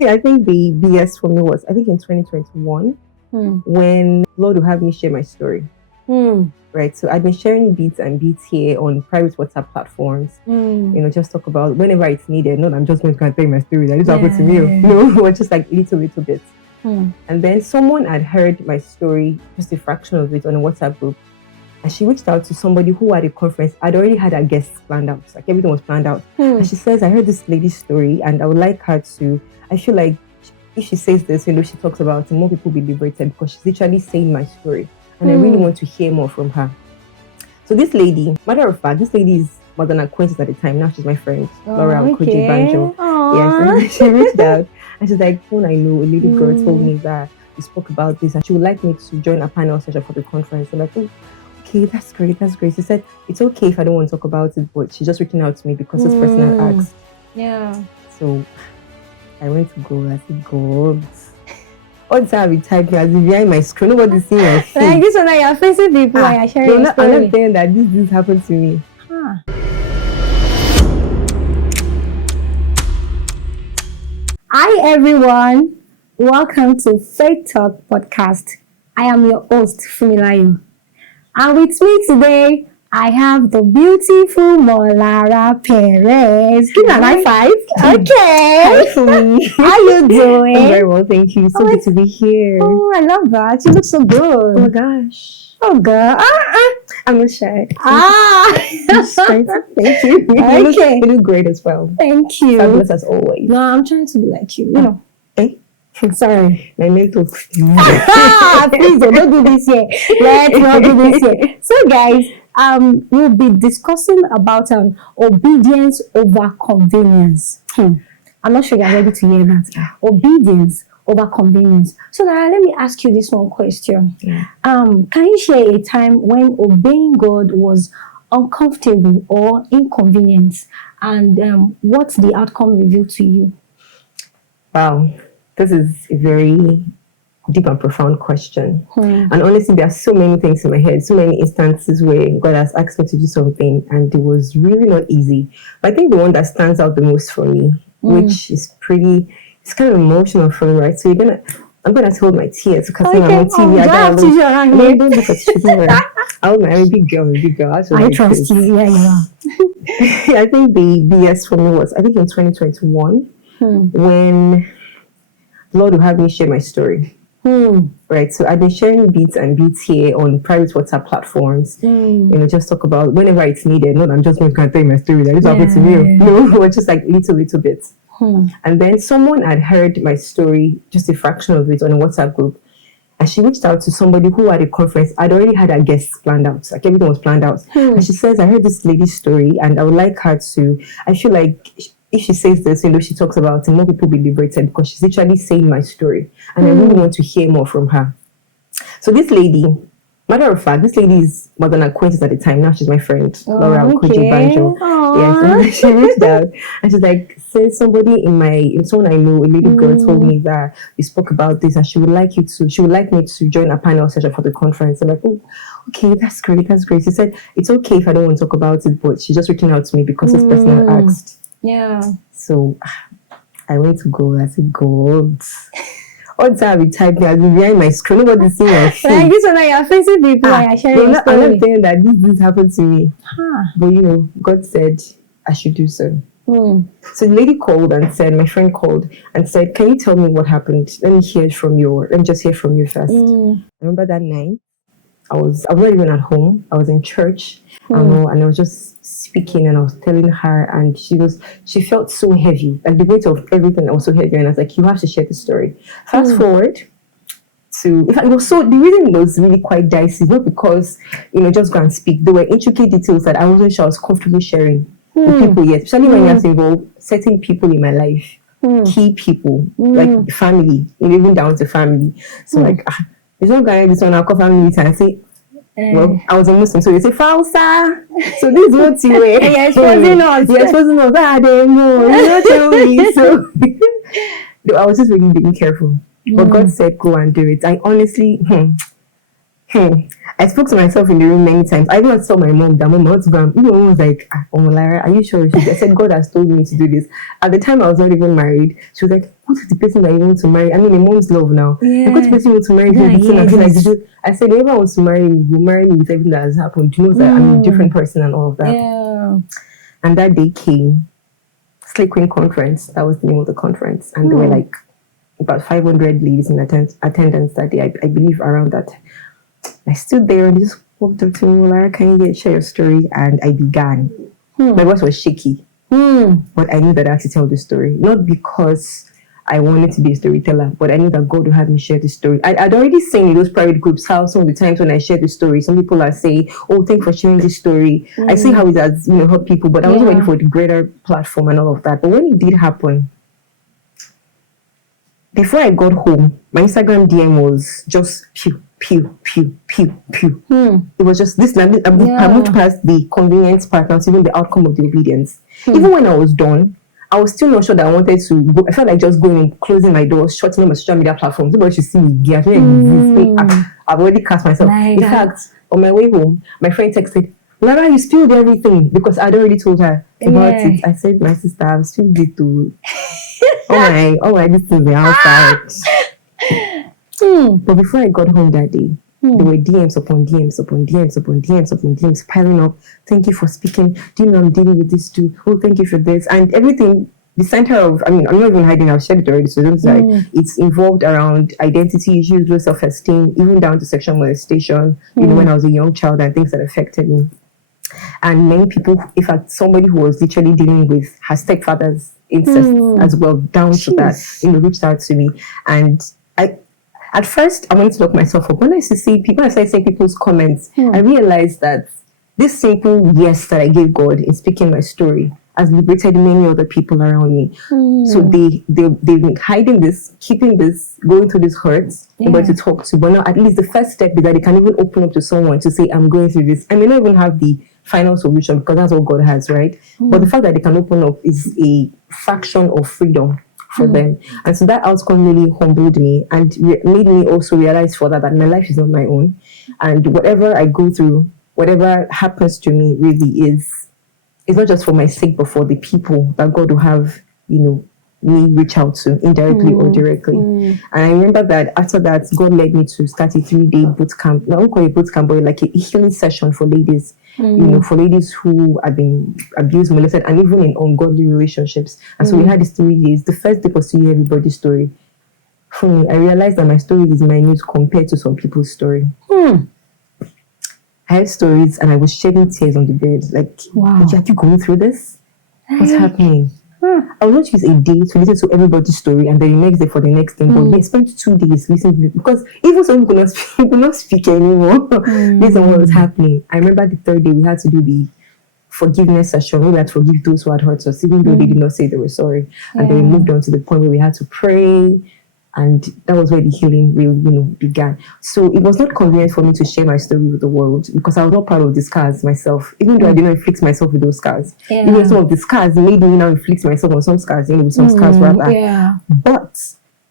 Yeah, I think the BS for me was, I think in 2021, when Lord will have me share my story. Right, so I've been sharing bits and bits here on private WhatsApp platforms. Just talk about whenever it's needed. Not I'm just going to tell you my story. That this happened to me. No, just like little bits. And then someone had heard my story, just a fraction of it, on a WhatsApp group, and she reached out to somebody who at a conference had already had her guests planned out. Like everything was planned out. And she says, I heard this lady's story, and I would like her to. I feel like if she says this, she talks about it, more people will be liberated because she's literally saying my story. And I really want to hear more from her. So this lady, matter of fact, this lady is more than an acquaintance at the time. Now she's my friend, Molara Perez. Yes, she reached out and she's like, I know a lady girl told me that we spoke about this and she would like me to join a panel session for the conference. I'm like, okay, that's great. She said, it's okay if I don't want to talk about it, but she's just reaching out to me because this person had asked. Yeah. So I went to go. I said, God. All the time we type as behind my screen, nobody's seeing my face. Like this one that you're facing people and you're sharing your story. I'm not saying that this happened to me. Hi everyone, welcome to FaithTalk podcast. I am your host, Funmilayo. And with me today, I have the beautiful Molara Perez. Give me a high five. Okay. Hi, Fumi. How you doing? I'm very well, thank you. So good to be here. Oh, I love that. You look so good. Oh my gosh. Oh, girl. I'm not shy. Thank you. Okay. You look great as well. Thank you. Fabulous as always. No, I'm trying to be like you. Sorry. My mental. Please don't do this here. Let's not do this here. So, guys, we'll be discussing about obedience over convenience. I'm not sure you're ready to hear that. Obedience over convenience. So, let me ask you this one question. Can you share a time when obeying God was uncomfortable or inconvenient, and what the outcome revealed to you? Wow, this is a very deep and profound question. And honestly, there are so many things in my head, so many instances where God has asked me to do something and it was really not easy. But I think the one that stands out the most for me, which is it's kind of emotional for me, right? So I'm gonna hold my tears because I'm on TV. Don't look at children. I'm a big girl. I trust you. Yeah, you are. I think the BS for me was, I think in 2021, when Lord will have me share my story. Right, so I've been sharing bits and bits here on private WhatsApp platforms. Just talk about whenever it's needed. Not I'm just going to tell you my story. That this happened to me. No, just like little bits. And then someone had heard my story, just a fraction of it, on a WhatsApp group, and she reached out to somebody who at a conference had already had her guests planned out. Like everything was planned out. And she says, I heard this lady's story, and I would like her to. I feel like if she says this, she talks about it, more people will be liberated because she's literally saying my story. And I really want to hear more from her. So this lady, matter of fact, this lady is more than an acquaintance at the time. Now she's my friend, Molara Perez. Yes, she reached out and she's like, somebody someone I know, a lady girl told me that we spoke about this and she would like me to join a panel session for the conference. I'm like, okay, that's great. She said, it's okay if I don't want to talk about it, but she's just reaching out to me because this person had asked. Yeah. So I went to go. I said, God. All the time we type as behind my screen, nobody's seeing my face. Like this one that you're facing people and you're sharing your story. I'm not saying that this happened to me. But God said I should do so. So the lady called and said, my friend called and said, can you tell me what happened? Let me just hear from you first. I remember that night. I was not even at home. I was in church, and I was just speaking, and I was telling her, and she felt so heavy, like the weight of everything that was so heavy, and I was like, you have to share the story. Fast forward to, in fact, the reason it was really quite dicey, not because, just go and speak. There were intricate details that I wasn't sure I was comfortable sharing with people yet, especially when you have to involve certain people in my life, key people, like family, even down to family. So there's no guy this one. I'll call family meeting and say, well, I was a Muslim, so they say, Fausa. So this is what you were. You're exposing us. You're exposing us. Tell me. So I was just really being careful. But God said, go and do it. I honestly, I spoke to myself in the room many times. I even saw my mom. That mom was going. My mom was like, Molara, are you sure? I said, God has told me to do this. At the time, I was not even married. She was like, what is the person that you want to marry? I mean, a mom's love now. Yeah. What person you want to marry? I said, whoever wants to marry me, you marry me with everything that has happened. You know that I'm a different person and all of that. Yeah. And that day came. Slay Queen Conference. That was the name of the conference. And there were like about 500 ladies in attendance that day. I believe around that. I stood there and just walked up to me, Molara, can you share your story? And I began. My voice was shaky. But I knew that I had to tell the story. Not because I wanted to be a storyteller, but I knew that God would have me share the story. I'd already seen in those private groups how some of the times when I share the story, some people are saying, oh, thank you for sharing this story. I see how it has helped people, but I wasn't ready for the greater platform and all of that. But when it did happen, before I got home, my Instagram DM was just pew, pew, pew, pew, pew. It was just this. I moved past the convenience part now to even the outcome of the obedience. Even when I was done, I was still not sure that I wanted to go. I felt like just going and closing my doors, shutting on my social media platforms. Nobody should see me get I've already cast myself. In fact, on my way home, my friend texted, Lara, you spilled everything, because I'd already told her about it. I said, my sister, I've spilled it too. Oh my, this is the outside. But before I got home that day, there were DMs upon DMs upon DMs upon DMs upon DMs piling up. Thank you for speaking. Do you know I'm dealing with this too? Oh, thank you for this. And everything, the center of, I'm not even hiding, I've shared it already, so don't say it's involved around identity issues, low self-esteem, even down to sexual molestation, when I was a young child and things that affected me. And many people, in fact, somebody who was literally dealing with her stepfather's incest as well, down to that, reached out to me. And at first, I wanted to lock myself up. When I started seeing people's comments, I realized that this simple yes that I gave God in speaking my story has liberated many other people around me. So they've been hiding this, keeping this, going through this hurts, nobody to talk to. But now at least the first step is that they can even open up to someone to say, I'm going through this. I may not even have the final solution, because that's what God has, right? But the fact that they can open up is a fraction of freedom for them. And so that outcome really humbled me and made me also realize further that my life is not my own. And whatever I go through, whatever happens to me really is, it's not just for my sake, but for the people that God will have, me reach out to indirectly or directly. And I remember that after that, God led me to start a 3-day boot camp. Not call it boot camp, but like a healing session for ladies. For ladies who have been abused, molested, and even in ungodly relationships. And so we had these 3 days. The first day was to hear everybody's story. For me, I realized that my story is minute compared to some people's story. I had stories and I was shedding tears on the bed. Like, wow, are you going through this? What's happening? I will not use a day to listen to everybody's story and then the next day for the next thing. But we spent 2 days listening to it, because even some people could not speak anymore based on what was happening. I remember the 3rd day we had to do the forgiveness session. We had to forgive those who had hurt us, even though they did not say they were sorry. And then we moved on to the point where we had to pray. And that was where the healing really, began. So it was not convenient for me to share my story with the world, because I was not proud of the scars myself, even though I didn't inflict myself with those scars. Even some of the scars made me now inflict myself on some scars, with some scars rather. But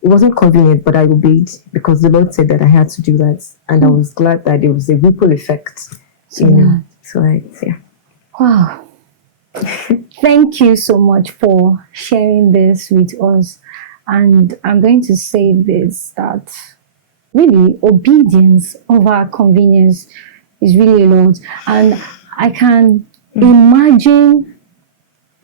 it wasn't convenient, but I obeyed, because the Lord said that I had to do that. And I was glad that there was a ripple effect. Wow. Thank you so much for sharing this with us. And I'm going to say this, that really obedience over convenience is really a lot. And I can imagine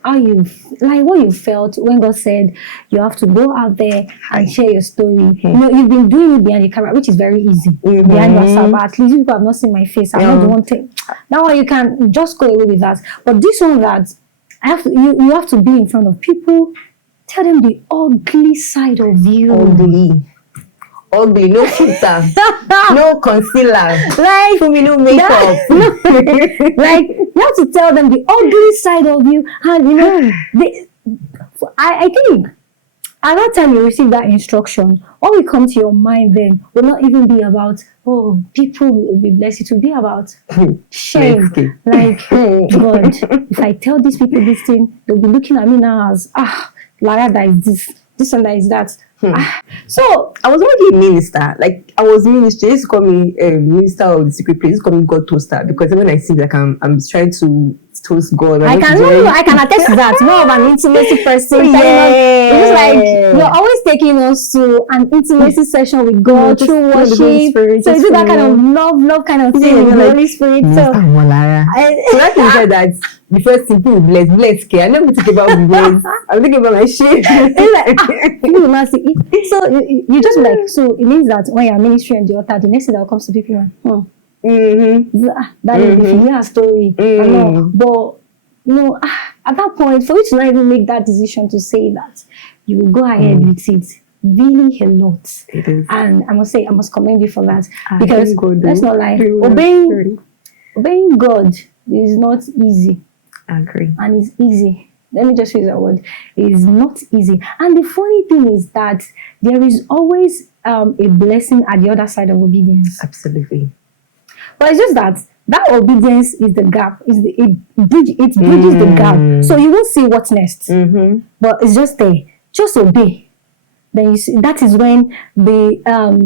how what you felt when God said you have to go out there and share your story. You've been doing it behind the camera, which is very easy. Behind yourself, but at least people have not seen my face. I'm not the one thing. That one you can just go away with that. But this one, that you have to be in front of people. Tell them the ugly side of you. Ugly, no filter, no concealer, no makeup. You have to tell them the ugly side of you. And I think at that time you receive that instruction, what will come to your mind then will not even be about, people will be blessed. It will be about shame. God, if I tell these people this thing, they'll be looking at me now as, Lara, that is this and that is that. So I was already a minister. Like I was minister. They used to call me minister of the secret place. They used to call me God toaster because when I see like I'm trying to toast God. I can attest to that. More of an intimacy person. It's just like you're always taking us to an intimacy session with God through worship. So you do that kind of love kind of thing with the Holy Spirit. So Molara. So that thing said that the first thing people bless care. I never think about the bless. I'm thinking about my shit. People will not see it. So you just like, so it means that when you're ministering on the altar, the next thing that comes to people like, that is the familiar story. I know. But at that point, for you to not even make that decision to say that, you will go ahead with it. Really a lot. It is. And I must say, I must commend you for that. Because let's not lie, obeying God is not easy. I agree. And it's easy. Let me just use that word. It is not easy. And the funny thing is that there is always a blessing at the other side of obedience. Absolutely. But it's just that obedience is the gap. It bridges the gap. So you won't see what's next. But it's just there. Just obey. Then you see, that is when the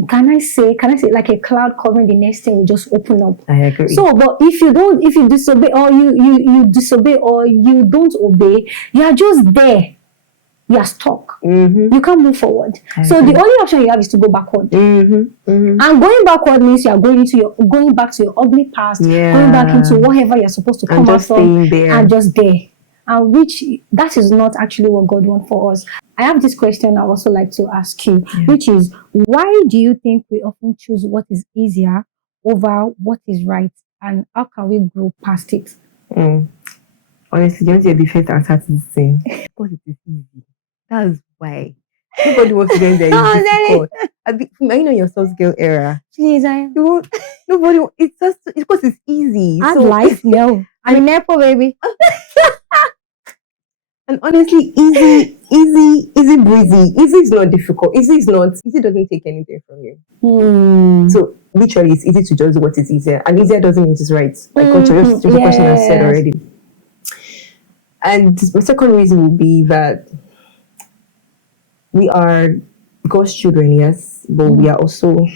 can I say like a cloud covering the next thing will just open up. I agree. So, but if you disobey or you disobey or you don't obey, you are just there. You are stuck. You can't move forward. So the only option you have is to go backward. And going backward means you are going back to your ugly past, going back into whatever you're supposed to come out from, and just there. And which that is not actually what God wants for us. I have this question I also like to ask you, which is, why do you think we often choose what is easier over what is right, and how can we grow past it? Honestly, don't you be the first answer to this thing? Because it is easy. That's why. Nobody wants to get there. It's difficult. You know your soft girl era. Please, nobody. It's just because it's easy. Hard life, no. I'm an apple baby. And honestly, easy breezy. Easy is not difficult. Easy doesn't take anything from you. So literally it's easy to just do what is easier. And easier doesn't mean it's right. Like the question I said already. And the second reason would be that we are God's children, yes, but we are also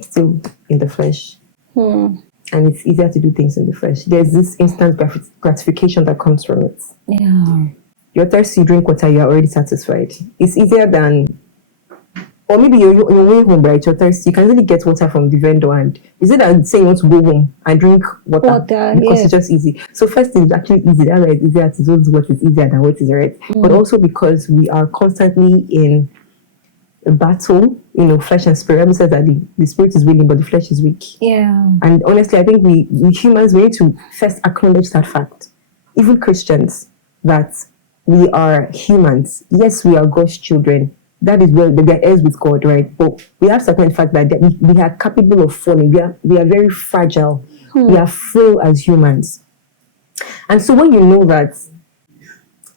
still in the flesh. And it's easier to do things in the flesh. There's this instant gratification that comes from it. Yeah. You're thirsty, you drink water, you're already satisfied. It's easier than, or maybe you're way home, right? You're thirsty, you can really get water from the vendor, and is it that saying you want to go home and drink water because it's just easy? So first thing is actually easy. That's why it's easier to do what is easier than what is right. But also because we are constantly in a battle, flesh and spirit. The Bible says that the spirit is willing, but the flesh is weak. Yeah. And honestly, I think we humans, we need to first acknowledge that fact. Even Christians, that we are humans. Yes, we are God's children. That is where we are heirs with God, right? But we have to acknowledge the fact that we are capable of falling. We are very fragile. We are frail as humans. And so when you know that,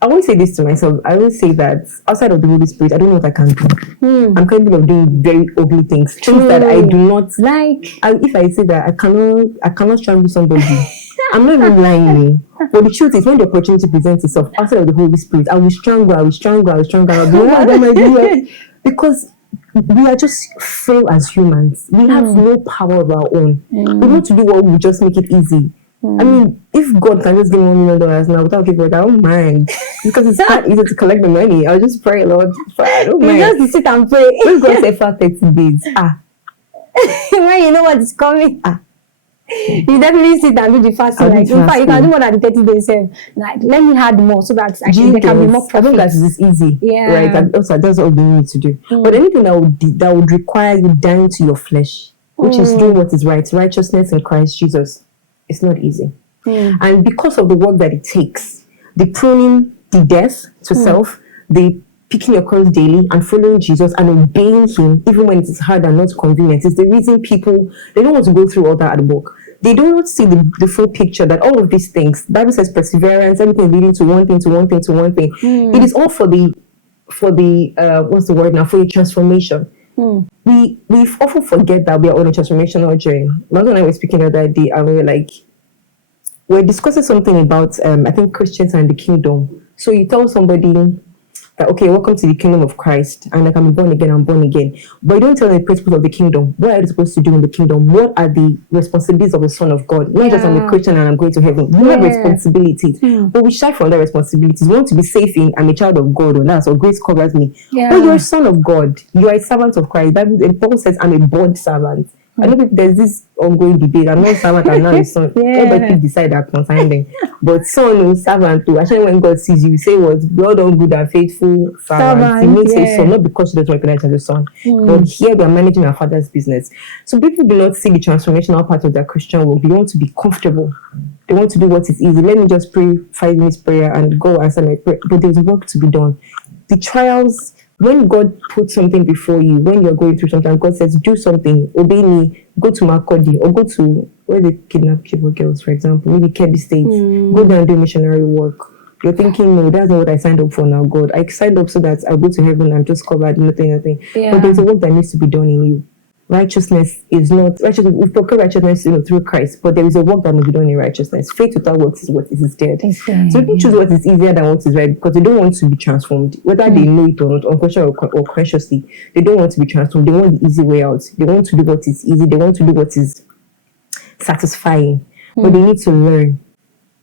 I always say this to myself. I always say that outside of the Holy Spirit, I don't know what I can do. I'm capable of doing very ugly things that I do not like. And if I say that I cannot strangle somebody, I'm not even lying. But the truth is, when the opportunity presents itself outside of the Holy Spirit, I will strangle. I'll be because we are just frail as humans. We have no power of our own. We want to do what will just make it easy. I mean, if God can just give me $1 million now without giving it, I don't mind. Because it's not easy to collect the money. I'll just pray, Lord. I don't mind. You just sit and pray. If God said for 30 days, when you know what is coming, you definitely sit and do the fasting. In fact, you can do more than 30 days. Like, let me add more so that actually there can be more profit. That is easy, right? And also, that's all we need to do. But anything that would require you dying to your flesh, which is doing what is right, righteousness in Christ Jesus, it's not easy. And because of the work that it takes, the pruning, the death to self, the picking your cross daily and following Jesus and obeying him, even when it is hard and not convenient, is the reason people, they don't want to go through all that work. They don't see the full picture that all of these things, the Bible says perseverance, everything leading to one thing, to one thing, to one thing. It is all for the what's the word now, for your transformation. We often forget that we are on a transformational journey. Mark and I were speaking the other day, and we're discussing something about I think Christians and the kingdom. So you tell somebody, that, okay, welcome to the kingdom of Christ, and like I'm born again, but you don't tell them the principles of the kingdom. What are you supposed to do in the kingdom? What are the responsibilities of a son of God? Not just I'm a Christian and I'm going to heaven. You have responsibilities, but we shy from that responsibilities. We want to be safe in I'm a child of God, or that's or grace covers me. But you're a son of God. You are a servant of Christ. That Paul says I'm a bond servant. I know there's this ongoing debate. I'm not a servant, I'm not a son. Everybody decide that concern them. But son or servant too. Actually, when God sees you, say what? Well done, good and faithful servant. He makes a son, not because he doesn't recognize as a son. But here we are managing our father's business. So people do not see the transformational part of their Christian work. They want to be comfortable. They want to do what is easy. Let me just pray 5 minutes prayer and go answer my prayer. But there's work to be done. The trials, when God puts something before you, when you're going through something, God says, do something, obey me, go to Makodi, or go to where they kidnap people, girls, for example, maybe Kebbi State, go there and do missionary work. You're thinking, no, that's not what I signed up for now, God. I signed up so that I'll go to heaven and just covered, nothing. But there's a work that needs to be done in you. Righteousness is not righteousness. We procure righteousness, through Christ, but there is a work that must be done in righteousness. Faith without works is what is dead. So people choose what is easier than what is right because they don't want to be transformed, whether they know it or not, unconsciously or consciously. They don't want to be transformed. They want the easy way out. They want to do what is easy. They want to do what is satisfying. But they need to learn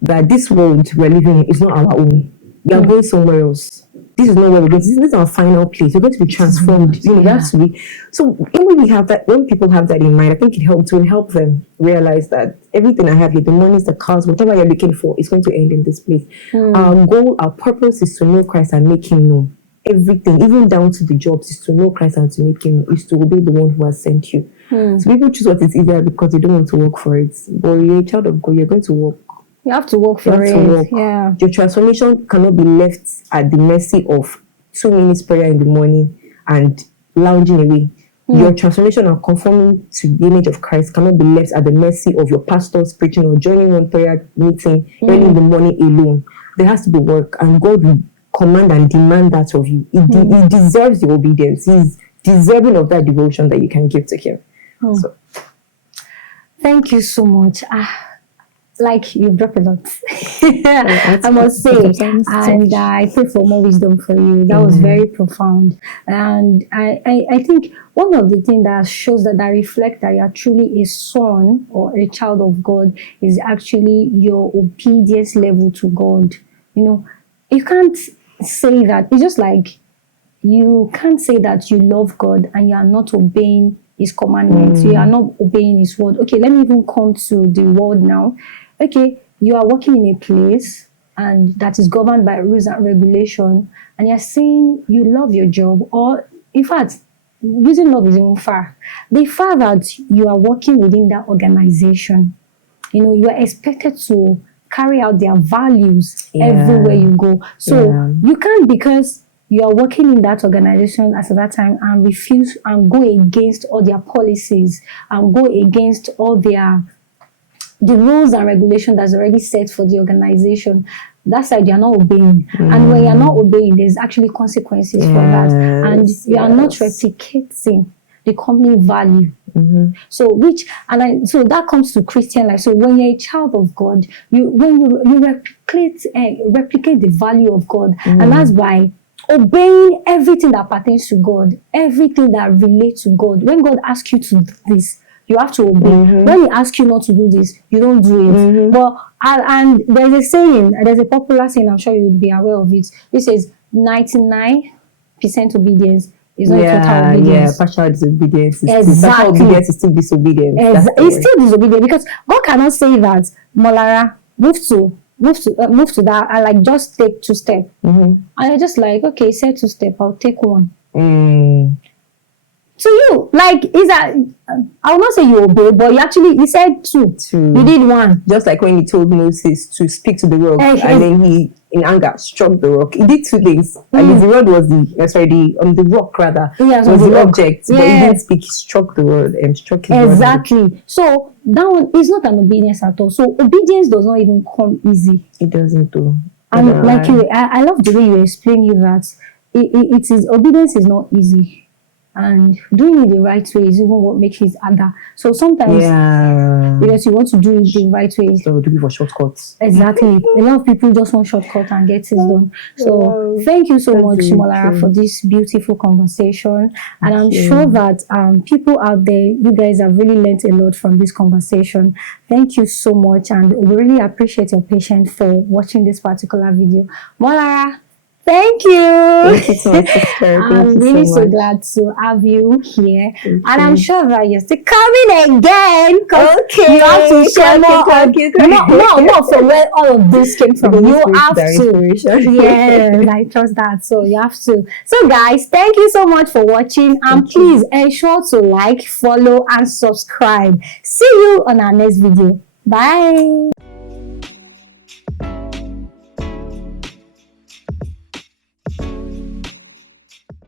that this world we're living in is not our own. We are going somewhere else. This is not where we're going. This is our final place. We're going to be transformed. That's to be. So when we have that, when people have that in mind, I think it will help them realize that everything I have here, the monies, the cars, whatever you're looking for, is going to end in this place. Our goal, our purpose is to know Christ and make Him known. Everything, even down to the jobs, is to know Christ and to make Him known, is to obey the one who has sent you. So people choose what is easier because they don't want to work for it. But you're a child of God. You're going to work. You have to work for it. Yeah. Your transformation cannot be left at the mercy of 2 minutes prayer in the morning and lounging away. Your transformation and conforming to the image of Christ cannot be left at the mercy of your pastor's preaching or joining one prayer meeting early in the morning alone. There has to be work, and God will command and demand that of you. He deserves your obedience. He's deserving of that devotion that you can give to Him. So, thank you so much. Like you've dropped a lot, I must say, and I pray for more wisdom for you. That was very profound, and I think one of the things that shows that reflect that you are truly a son or a child of God is actually your obedience level to God. You can't say that. It's just like you can't say that you love God and you are not obeying His commandments. You are not obeying His word. Okay, let me even come to the word now. Okay, you are working in a place and that is governed by rules and regulation, and you're saying you love your job, or in fact, using love is even far. The fact that you are working within that organization, you are expected to carry out their values everywhere you go. So you can't, because you are working in that organization at that time, and refuse and go against all their policies and go against all the rules and regulations that's already set for the organization. That side, you're not obeying. And when you're not obeying, there's actually consequences for that. And you are not replicating the company value. So that comes to Christian life. So when you're a child of God, when you replicate the value of God. And that's why obeying everything that pertains to God, everything that relates to God. When God asks you to do this, you have to obey. When He asks you not to do this, you don't do it. But and there's a saying, there's a popular saying, I'm sure you would be aware of it. It says 99% obedience is not total obedience. Partial disobedience. Exactly. Partial obedience is still disobedience. It's still disobedience, because God cannot say that, Molara, move to that, and like just take 2 steps. And you're just like, okay, say 2 steps, I'll take 1. So you, like, is that, I will not say you obey, but you said 2. You did 1. Just like when He told Moses to speak to the rock, and then he, in anger, struck the rock. He did 2 things. And the rod was the rock rather, was the object, but He didn't speak. He struck the rod and struck his Exactly. Rod. So that one is not an obedience at all. So obedience does not even come easy. It doesn't do. And I love the way you explain that. It is, obedience is not easy. and doing it the right way is even what makes it harder. So sometimes, because you want to do it the right way, so do it for shortcuts. Exactly. A lot of people just want shortcut and get it done. So thank you so much, Molara, for this beautiful conversation. And I'm sure that people out there, you guys have really learned a lot from this conversation. Thank you so much, and we really appreciate your patience for watching this particular video. Molara, thank you. Thank you so much, sister. I'm really so glad to have you here. And I'm sure that you're still coming again. Okay. You have to share more from where all of this came from. You have to. Yeah, I trust that. So you have to. So guys, thank you so much for watching. And please ensure to like, follow, and subscribe. See you on our next video. Bye.